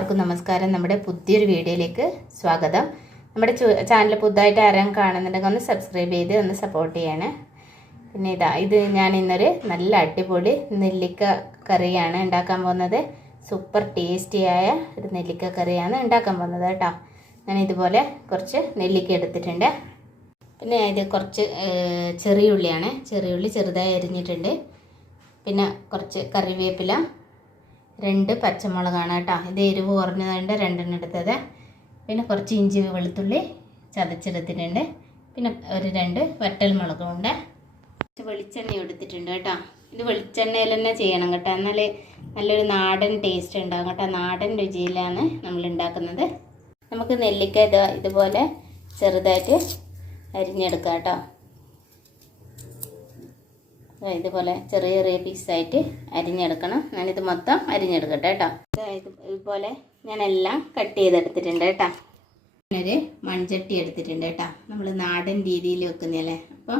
എല്ലാവർക്കും നമസ്കാരം. നമ്മുടെ പുതിയൊരു വീഡിയോയിലേക്ക് സ്വാഗതം. നമ്മുടെ ചാനൽ പുതുതായിട്ട് ആരെങ്കിലും കാണുന്നുണ്ടെങ്കിൽ ഒന്ന് സബ്സ്ക്രൈബ് ചെയ്ത് ഒന്ന് സപ്പോർട്ട് ചെയ്യണേ. പിന്നെ ഇതാ ഇത് ഞാൻ ഇന്നൊരു നല്ല അടിപൊളി നെല്ലിക്ക കറിയാണ് ഉണ്ടാക്കാൻ പോകുന്നത്. സൂപ്പർ ടേസ്റ്റിയായ ഒരു നെല്ലിക്ക കറിയാണ് ഉണ്ടാക്കാൻ പോകുന്നത് കേട്ടോ. ഞാൻ ഇതുപോലെ കുറച്ച് നെല്ലിക്ക എടുത്തിട്ടുണ്ട്. പിന്നെ ഇത് കുറച്ച് ചെറിയ ഉള്ളിയാണ്. ചെറിയ ഉള്ളി ചെറുതായി അരിഞ്ഞിട്ടുണ്ട്. പിന്നെ കുറച്ച് കറിവേപ്പില രണ്ട് പച്ചമുളകാണ് കേട്ടോ. ഇത് എരിവ് കുറഞ്ഞതുകൊണ്ട് രണ്ടെണ്ണം എടുത്തത്. പിന്നെ കുറച്ച് ഇഞ്ചി വെളുത്തുള്ളി ചതച്ചെടുത്തിട്ടുണ്ട്. പിന്നെ ഒരു രണ്ട് വറ്റൽ മുളകും ഉണ്ട്. കുറച്ച് വെളിച്ചെണ്ണ എടുത്തിട്ടുണ്ട് കേട്ടോ. ഇത് വെളിച്ചെണ്ണയിൽ തന്നെ ചെയ്യണം കേട്ടോ. എന്നാലേ നല്ലൊരു നാടൻ ടേസ്റ്റ് ഉണ്ടാകും കേട്ടോ. നാടൻ രുചിയിലാണ് നമ്മൾ ഉണ്ടാക്കുന്നത്. നമുക്ക് നെല്ലിക്ക ഇത് ഇതുപോലെ ചെറുതായിട്ട് അരിഞ്ഞെടുക്കാം കേട്ടോ. ഇതുപോലെ ചെറിയ ചെറിയ പീസായിട്ട് അരിഞ്ഞെടുക്കണം. ഞാനിത് മൊത്തം അരിഞ്ഞെടുക്കട്ടെ കേട്ടോ. ഇതുപോലെ ഞാനെല്ലാം കട്ട് ചെയ്തെടുത്തിട്ടുണ്ട് കേട്ടോ. ഞാനൊരു മൺചട്ടി എടുത്തിട്ടുണ്ട് കേട്ടോ. നമ്മൾ നാടൻ രീതിയിൽ വെക്കുന്നതല്ലേ? അപ്പോൾ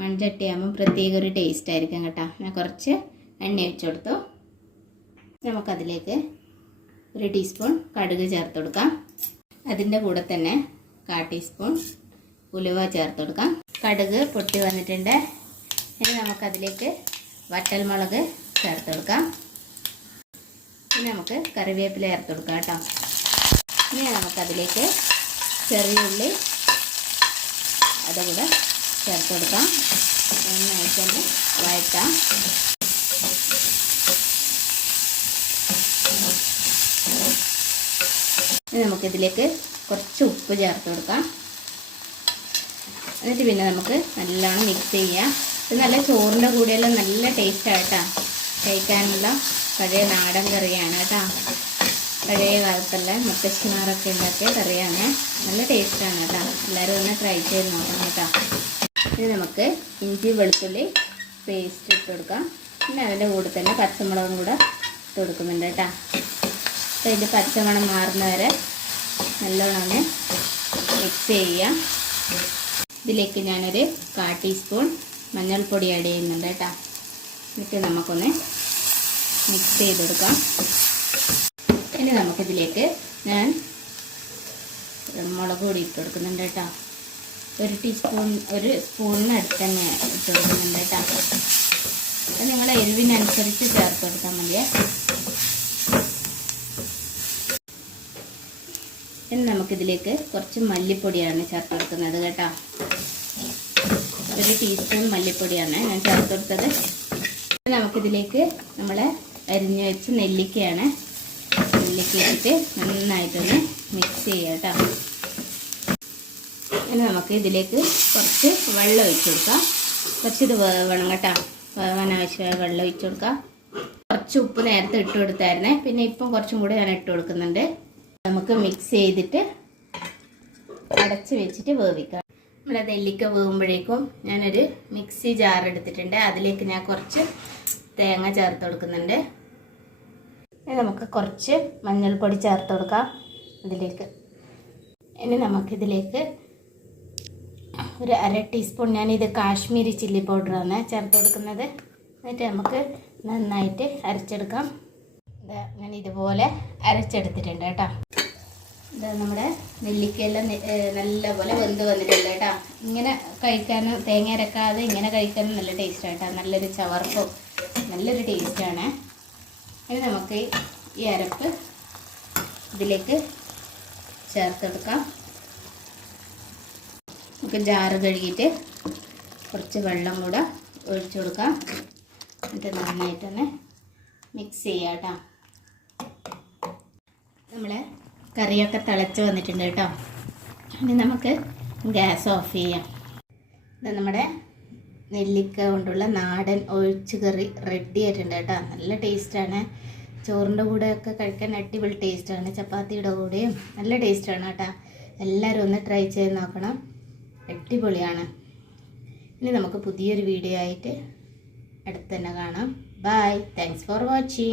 മൺചട്ടി ആകുമ്പോൾ പ്രത്യേക ഒരു ടേസ്റ്റ് ആയിരിക്കും കേട്ടോ. ഞാൻ കുറച്ച് എണ്ണ ഒഴിച്ചു കൊടുത്തു. നമുക്കതിലേക്ക് ഒരു ടീസ്പൂൺ കടുക് ചേർത്ത് കൊടുക്കാം. അതിന്റെ കൂടെ തന്നെ കാ ടീസ്പൂൺ ഉലുവ ചേർത്ത് കൊടുക്കാം. കടുക് പൊട്ടി വന്നിട്ടുണ്ട്. ഇനി നമുക്കതിലേക്ക് വറ്റൽമുളക് ചേർത്ത് കൊടുക്കാം. ഇനി നമുക്ക് കറിവേപ്പില ചേർത്ത് കൊടുക്കാം കേട്ടോ. ഇനി നമുക്കതിലേക്ക് ചെറിയ ഉള്ളി അതുകൂടെ ചേർത്ത് കൊടുക്കാം. നന്നായിട്ട് തന്നെ വഴറ്റാം. ഇനി നമുക്കിതിലേക്ക് കുറച്ച് ഉപ്പ് ചേർത്ത് കൊടുക്കാം. എന്നിട്ട് പിന്നെ നമുക്ക് നല്ലോണം മിക്സ് ചെയ്യാം. ഇത് നല്ല ചോറിന്റെ കൂടെയെല്ലാം നല്ല ടേസ്റ്റ് ആയിട്ടാ കഴിക്കാനുള്ള പഴയ നാടൻ കറിയാണ് കേട്ടോ. പഴയ കാലത്തുള്ള മുത്തശ്ശിമാരൊക്കെ ഉണ്ടാക്കിയ കറിയാണ്. നല്ല ടേസ്റ്റാണ് കേട്ടോ. എല്ലാവരും ഒന്ന് ട്രൈ ചെയ്ത് നോക്കണം കേട്ടോ. ഇനി നമുക്ക് ഇഞ്ചി വെളുത്തുള്ളി പേസ്റ്റ് ഇട്ട് കൊടുക്കാം. പിന്നെ അതിന്റെ കൂടെ തന്നെ പച്ചമുളകും കൂടെ ഇട്ട് കൊടുക്കുന്നുണ്ട് കേട്ടോ. അപ്പോൾ ഇതിന്റെ പച്ചമണം മാറുന്നവരെ നല്ലോണം മിക്സ് ചെയ്യാം ഇതിലേക്ക് ഞാനൊരു കാ ടീസ്പൂൺ മഞ്ഞൾപ്പൊടി ആഡ് ചെയ്യുന്നുണ്ട് കേട്ടോ. എന്നിട്ട് നമുക്കൊന്ന് മിക്സ് ചെയ്തെടുക്കാം. ഇനി നമുക്കിതിലേക്ക് ഞാൻ മുളക് പൊടി ഇട്ട് കൊടുക്കുന്നുണ്ട് കേട്ടോ. ഒരു ടീസ്പൂൺ ഒരു സ്പൂണിന് അടുത്ത് തന്നെ ഇട്ട് കൊടുക്കുന്നുണ്ട് കേട്ടോ. അത് നിങ്ങളെ എരിവിനനുസരിച്ച് ചേർത്ത് കൊടുത്താൽ മതിയേ. ഇനി നമുക്കിതിലേക്ക് കുറച്ച് മല്ലിപ്പൊടിയാണ് ചേർത്ത് കൊടുക്കുന്നത് കേട്ടോ. ഒരു ടീസ്പൂൺ മല്ലിപ്പൊടിയാണ് ഞാൻ ചേർത്ത് കൊടുത്തത് നമുക്കിതിലേക്ക് നമ്മൾ അരിഞ്ഞ് വെച്ച് നെല്ലിക്കയാണ് നെല്ലിക്ക ഇട്ടിട്ട് നന്നായിട്ടൊന്ന് മിക്സ് ചെയ്യുക കേട്ടോ. ഇനി നമുക്ക് ഇതിലേക്ക് കുറച്ച് വെള്ളം ഒഴിച്ചു കൊടുക്കാം. കുറച്ചിത് വേവണം കേട്ടോ. വേവാൻ ആവശ്യമായ വെള്ളം ഒഴിച്ചു കൊടുക്കാം. കുറച്ച് ഉപ്പ് നേരത്തെ ഇട്ട് കൊടുത്തായിരുന്നേ. പിന്നെ ഇപ്പം കുറച്ചും കൂടി ഞാൻ ഇട്ട് കൊടുക്കുന്നുണ്ട്. നമുക്ക് മിക്സ് ചെയ്തിട്ട് അടച്ച് വെച്ചിട്ട് വേവിക്കാം നമ്മുടെ നെല്ലിക്ക വേകുമ്പോഴേക്കും ഞാനൊരു മിക്സി ജാർ എടുത്തിട്ടുണ്ട്. അതിലേക്ക് ഞാൻ കുറച്ച് തേങ്ങ ചേർത്ത് കൊടുക്കുന്നുണ്ട്. ഇനി നമുക്ക് കുറച്ച് മഞ്ഞൾപ്പൊടി ചേർത്ത് കൊടുക്കാം ഇതിലേക്ക് ഇനി നമുക്കിതിലേക്ക് ഒരു അര ടീസ്പൂൺ ഞാനിത് കാശ്മീരി ചില്ലി പൗഡറാണ് ചേർത്ത് കൊടുക്കുന്നത്. എന്നിട്ട് നമുക്ക് നന്നായിട്ട് അരച്ചെടുക്കാം. ഞാൻ ഇതുപോലെ അരച്ചെടുത്തിട്ടുണ്ട് കേട്ടോ. നമ്മുടെ നെല്ലിക്കയെല്ലാം നല്ലപോലെ വെന്ത് വന്നിട്ടുണ്ട് കേട്ടോ. ഇങ്ങനെ കഴിക്കാനും തേങ്ങ അരക്കാതെ ഇങ്ങനെ കഴിക്കാനും നല്ല ടേസ്റ്റ് കേട്ടോ. നല്ലൊരു ചവർപ്പും നല്ലൊരു ടേസ്റ്റാണ് ഇനി നമുക്ക് ഈ അരപ്പ് ഇതിലേക്ക് ചേർത്തെടുക്കാം. നമുക്ക് ജാറ് കഴുകിയിട്ട് കുറച്ച് വെള്ളം കൂടെ ഒഴിച്ചു കൊടുക്കാം. എന്നിട്ട് നന്നായിട്ടൊന്ന് മിക്സ് ചെയ്യാം കേട്ടോ. നമ്മളെ കറിയൊക്കെ തിളച്ച് വന്നിട്ടുണ്ട് കേട്ടോ. ഇനി നമുക്ക് ഗ്യാസ് ഓഫ് ചെയ്യാം. ഇത് നമ്മുടെ നെല്ലിക്ക കൊണ്ടുള്ള നാടൻ ഒഴിച്ച് കറി റെഡി ആയിട്ടുണ്ട് കേട്ടോ. നല്ല ടേസ്റ്റാണ് ചോറിന്റെ കൂടെയൊക്കെ കഴിക്കാൻ അടിപൊളി ടേസ്റ്റാണ് ചപ്പാത്തിയുടെ കൂടെയും നല്ല ടേസ്റ്റാണ് കേട്ടോ. എല്ലാവരും ഒന്ന് ട്രൈ ചെയ്ത് നോക്കണം. അടിപൊളിയാണ്. ഇനി നമുക്ക് പുതിയൊരു വീഡിയോ ആയിട്ട് അടുത്ത് തന്നെ കാണാം. Bye thanks for watching